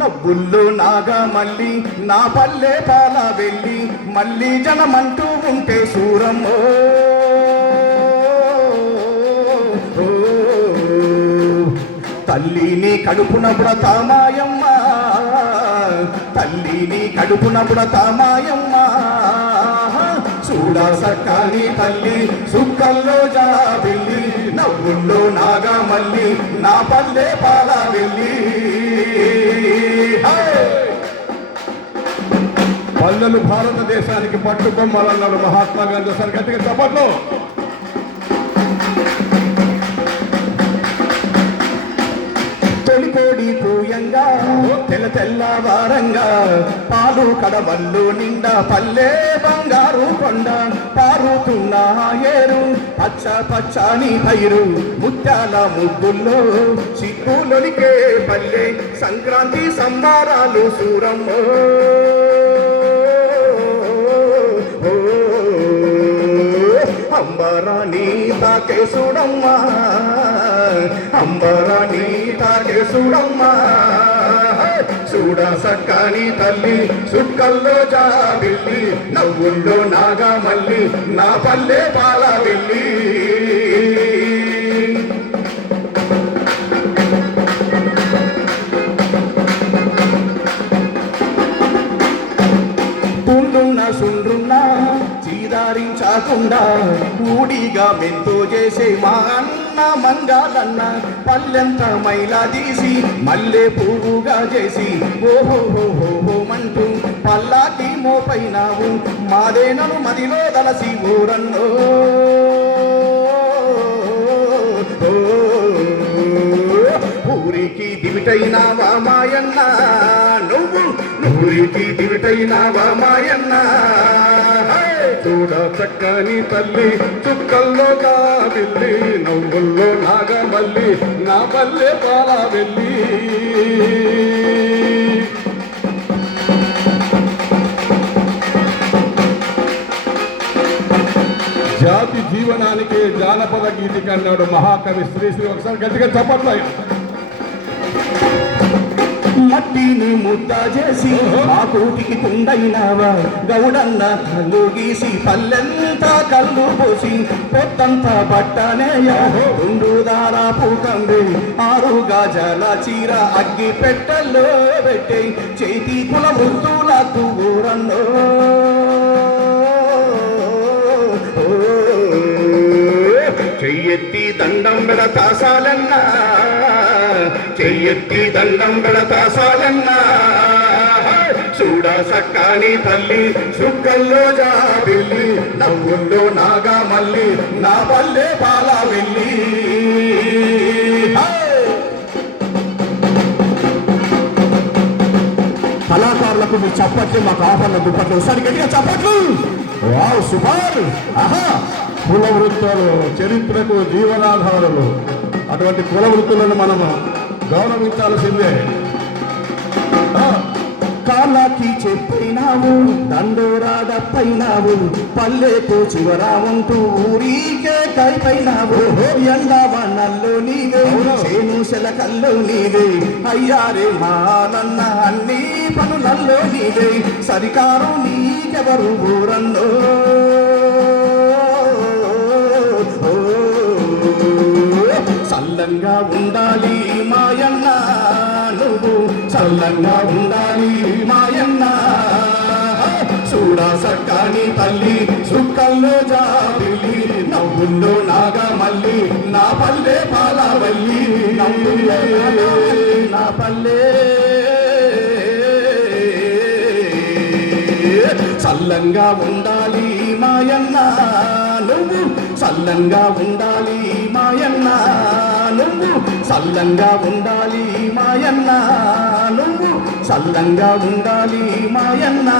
నవ్వుల్లో నాగా మళ్ళీ నా పల్లె పాల వెళ్ళి మళ్ళీ జనమంటూ ఉంటే సూరమ్మో తల్లిని కడుపున బ్రతమాయమ్మ తల్లిని కడుపున బ్రతమాయమ్మ చూడా సక్కాని తల్లి సుక్కల్లో జాబిల్లి నవ్వుల్లో నాగా మళ్ళీ నా పల్లె పాల వెళ్ళి పల్లెలు భారతదేశానికి పట్టుకొమ్మలన్నాడు మహాత్మా గాంధీ. సార్ గట్టిగా చప్పట్లు. తొలికోడి పూయంగా తెల్లవారంగా పాలు కడవల్లో నిండా పల్లె బంగారు కొండ పారుతున్న ఏరు పచ్చ పచ్చని పైరు ముత్యాల ముద్దుల్లో చిక్కులొలికే పల్లె సంక్రాంతి సంబారాలు సూరమ్మో అంబరాని తాకే చూడమ్మా అంబరాని తాకే చూడమ్మా చూడ సక్కాని తల్లి సుక్కల్లో జాబిల్లి నవ్వుల్లో నాగా మళ్ళీ నా పల్లె పాల వెళ్ళి తుండున్న సుండ్రున్నా చీదారించకుండా ఊడిగా మెంతో చేసే మా అన్న మంగాలన్న పల్లెంత మైలా తీసి మల్లె పువ్వుగా చేసి ఓహోహోహోమంటూ పల్లాకి మోపైనావు మాదేనను మదిలో దలసి ఊరన్నో ఊరికి దివిటైనావా మాయన్న నువ్వు ఊరికి దివిటైనావా మాయన్న చూడ చక్కని తల్లి చుక్కల్లో వెళ్ళి నవ్వుల్లో నాగా మళ్ళీ నా పల్లె పాల వెళ్ళి జాతి జీవనానికి జానపద గీతికి అన్నాడు మహాకవి శ్రీశ్రీ. ఒకసారి గట్టిగా చప్పట్లు. మట్టిని ముద్ద చేసి మా కూటికి కుండైనావా గౌడన్న కళ్ళు గీసి పల్లెంతా కళ్ళు పోసి పొత్తంతా బట్టనేయ రెండు దారా పూకండి 6 గజాల చీర అగ్గి పెట్టల్లో పెట్టే చేతి కుల ముద్దులకు ఊరన్నో చెయ్యెత్తి దండం పెడతాసాలన్నా చెయ్యెత్తి దండం పెడతాసాలన్నా చూడా సక్కాని తల్లి సుక్కల్లో జాబిల్లి నవ్వుల్లో నాగా మళ్ళీ నా పల్లె పాల వెళ్ళి కళాకారులకు మీ చప్పట్లు మాకు ఆపన్న దుప్పట్లు ఒకసారి గట్టిగా చప్పట్లు. Wow super. ఆహా కుల వృత్తులు చరిత్రకు జీవనాధారాలు. అటువంటి కుల వృత్తులను మనము గౌరవించాల్సిందే. కాళ్ళకి చెప్పినావు దండోరాడప్పైనావు పల్లెకు చివరా ఉంటూ ఊరికే కైపైనావు ఎండవనల్లో నీవే చేను శలకల్లో నీవే అయ్యారే మానన్న అన్ని పనులల్లో నీవే సరికారు నీకెవరు ఊరన్నో చల్లంగా ఉండాలి మాయన్న నువ్వు చల్లంగా ఉండాలి మాయన్న చూడా సక్కాని తల్లి సుక్కల్లో జాబిల్లి నవ్వుల్లో నాగా మళ్ళీ నా పల్లె పాల వెళ్ళి నా పల్లె చల్లంగా ఉండాలి మాయన్న నువ్వు చల్లంగా ఉండాలి మాయన్న నువ్వు చల్లంగా ఉండాలి మాయన్న నువ్వు చల్లంగా ఉండాలి మాయన్న